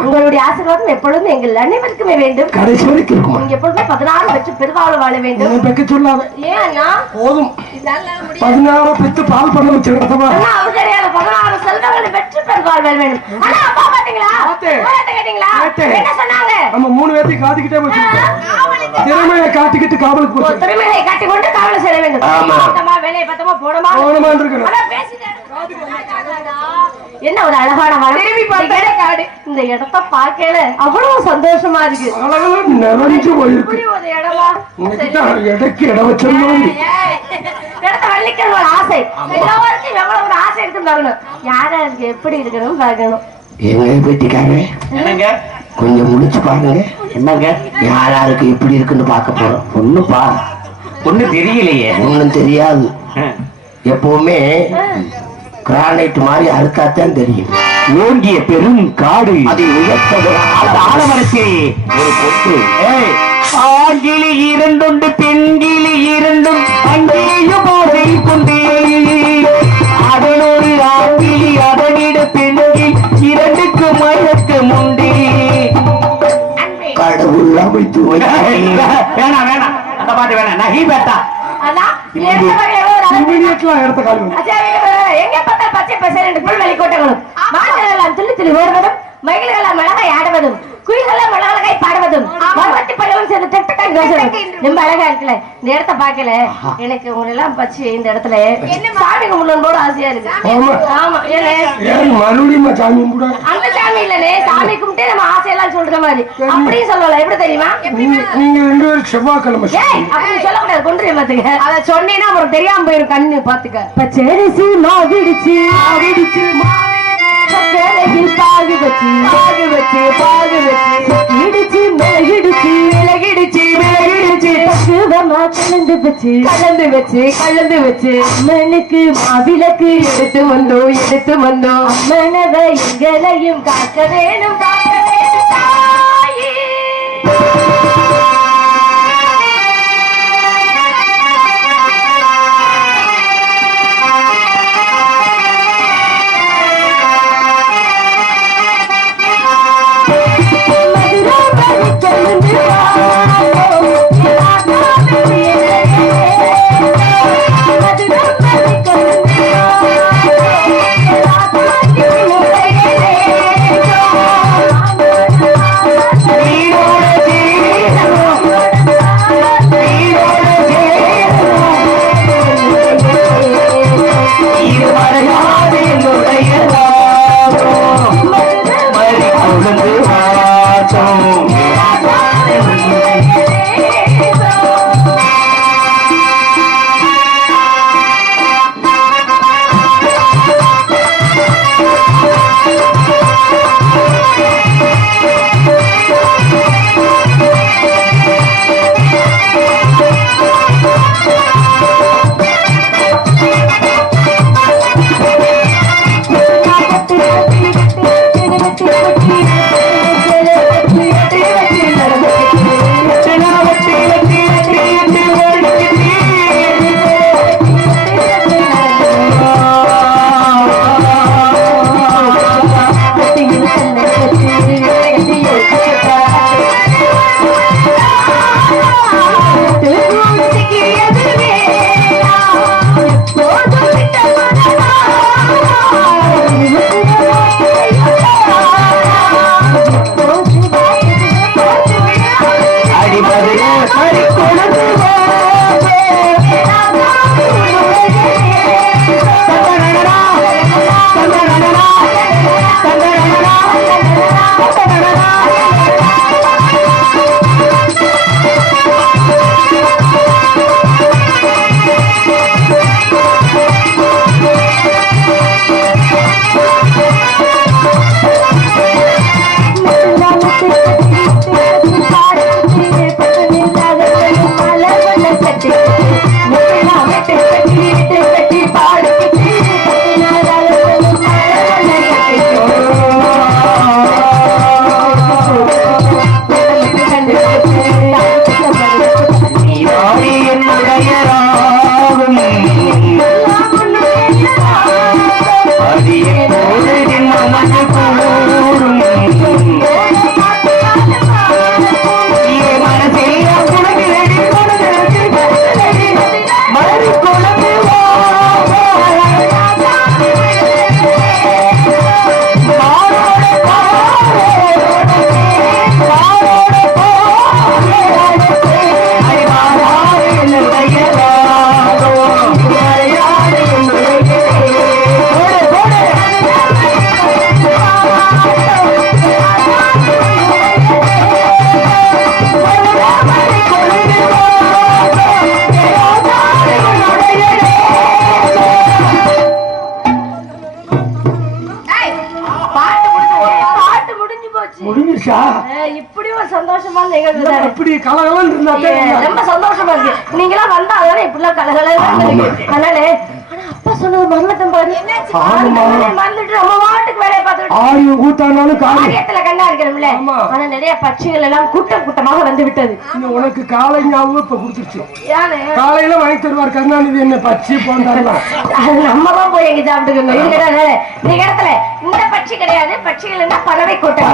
உங்களுடைய ஆசீர்வாதம் எப்பொழுதும் எங்கள் அனைவருக்குமே வேண்டும். கடைசி வரைக்கும் இருக்கும். நீங்க எப்பொழுதுமே 16 பெற்று பெருவாழ்வு வாழ வேண்டும். பெக்க சொல்லாத. ஏன்னா போதும். 16 பெற்று பால் பண்ண வச்சிருக்கமா? அண்ணா அது கிடையாது. 16 செல்வங்களை பெற்று பெருவாழ்வு வாழ வேண்டும். அண்ணா அப்பா பாத்தீங்களா? கேட்டீங்களா? என்ன சொன்னாங்க? நம்ம 3 பேரை காட்டிக்கிட்டே வச்சிருக்கோம். திறமையை காட்டிக்கிட்டு காவலுக்கு போறோம். திறமையை காட்டிக்கொண்டு காவல் செய்ய வேண்டும். ஆமா. வேலையை பத்தமா போடுமா? போடுமா இருக்கணும். அட பேசிட்டே. என்ன ஒரு அழகான திரும்பி பார்த்தா காடு. இந்த இடத்த பார்க்கல அவ்வளவு சந்தோஷமா இருக்கு. அழகா நிறைஞ்சு போயிருக்கு. ஒரு இடமா இடக்கு இடம் வச்சிருந்தோம். இடத்த வள்ளிக்க ஒரு ஆசை. எல்லாருக்கும் எவ்வளவு ஒரு ஆசை இருக்குன்னு பார்க்கணும். யாருக்கு எப்படி இருக்கணும் பார்க்கணும். எங்க பேட்டிக்காங்க என்னங்க கொஞ்சம் முடிச்சு பாருங்க. என்னங்க யாருக்கு எப்படி இருக்குன்னு பார்க்க போறோம். ஒண்ணுப்பா ஒண்ணு தெரியலையே. ஒண்ணும் தெரியாது. எப்பவுமே கிரானைட் மாதிரி அறுக்காத்தான் தெரியும். ஓங்கிய பெரும் காடு அதை உயர்த்த ஆலமரத்தில் ஒரு பொட்டு. ஆங்கிலி இரண்டுண்டு பெண்கிளி இரண்டும் அங்கேயும் போதை கொண்டே அதனோடு ஆங்கிலி அதனிட பெண்கில் இரண்டுக்கு மயக்கம் உண்டே. கடவுள் அமைத்து வேணாம் வேணாம் அந்த பாட்டு வேணாம். நகி பேட்டா எங்க பார்த்தா பச்சை பசேல் புல்வெளி கோட்டைகளும் மாடுகளெல்லாம் துள்ளி துள்ளி ஓடுவதும் மயில்களெல்லாம் மிளகாய் ஆடுவதும் குயில்களெல்லாம் மிளகாய் பாடுவதும் மரவட்டி பழவும் சேர்ந்து தட்டுக்காய் பேசுறதும் ரொம்ப அழகா இருக்குல்ல. இந்த இடத்த பாக்கல எனக்கு உங்களை எல்லாம் பச்சு இந்த இடத்துல சாமி கும்பிடணும் போட ஆசையா இருக்கு. ஆமா மறுபடியும் அந்த சாமி இல்லனே சாமி கும்பிட்டே நம்ம ஆசையெல்லாம் சொல்ற மாதிரி அப்படியே சொல்லலாம். எப்படி தெரியுமா? நீங்க 2 பேரும் செவ்வாய்க்கிழமை அப்படி சொல்லக்கூடாது. கொண்டு மாத்துக்க அதை சொன்னீங்கன்னா அவருக்கு தெரியாம போயிரும். கண்ணு பாத்துக்க பச்சரிசி மாவிடுச்சு மாவிடுச்சு பாகு வச்சு பாகு வச்சு பாகு வச்சு இடிச்சு மிளகிடுச்சு மிளகிடுச்சு மிளகிடுச்சு பக்குவமா கலந்து வச்சு கலந்து வச்சு கலந்து வச்சு அம்மனுக்கு மாவிளக்கு எடுத்து வந்தோம் எடுத்து வந்தோம். அம்மனவ எங்களையும் காக்க வேணும் காக்க வேணும் தாயே. போச்சு. முடிஞ்சிருச்சா? இப்படி ஒரு சந்தோஷமான நிகழ்வு தானே. இப்படி கலகலன்னு இருந்தா ரொம்ப சந்தோஷமா இருக்கு. நீங்களா வந்தா அதானே இப்படிலாம் கலகலன்னு இருக்கு. அதனால அப்பா சொன்னது மறந்துட்டேன் பாரு. மறந்துட்டு நம்ம வாட்டுக்கு வேலையை பார்த்துட்டு ஆயுள் கூத்தானாலும் காரியத்துல கண்ணா இருக்கணும்ல. ஆனா நிறைய பட்சிகள் எல்லாம் கூட்டம் கூட்டமாக வந்து விட்டது. உனக்கு காலை ஞாபகம் இப்ப கொடுத்துருச்சு. யாரு காலையில வாங்கி தருவார் கருணாநிதி என்ன பச்சி போன்றாருலாம். நம்மதான் போய் எங்க சாப்பிட்டுக்கணும். இந்த இடத்துல இந்த பட்சி கிடையாது. பட்சிகள் என்ன பறவை கூட்டம்.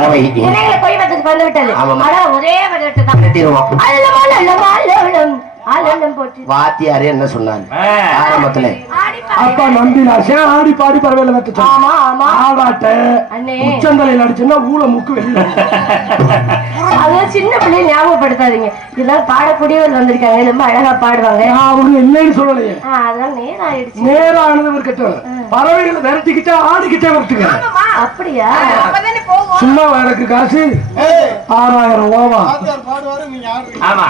இலைகளை கொய் வந்ததுக்கு வந்து விட்டது. ஆனா ஒரே வந்துட்டு தான் போச்சு. வாத்தியாரு என்ன சொன்னாரு ஆரம்பத்துல? அப்பா நம்பினாசே ஆடி பாடி பறவையில வெட்ட ஆமா ஆமா ஆடாட்ட உச்சந்தலையில் அடிச்சுன்னா ஊழ முக்கு வெளியில. அது சின்ன பிள்ளைய ஞாபகப்படுத்தாதீங்க. இதெல்லாம் பாடக்கூடியவர் வந்திருக்காங்க. ரொம்ப அழகா பாடுவாங்க. அவங்க இல்லைன்னு சொல்லலையே. அதெல்லாம் நேரம் ஆயிடுச்சு. நேரம் ஆனது இருக்கட்டும். பறவைகளை விரட்டிக்கிட்டே ஆடிக்கிட்டே வரட்டுங்க. அப்படியா? சும்மா எனக்கு காசு 6000 ரூபாவா? ஆமா.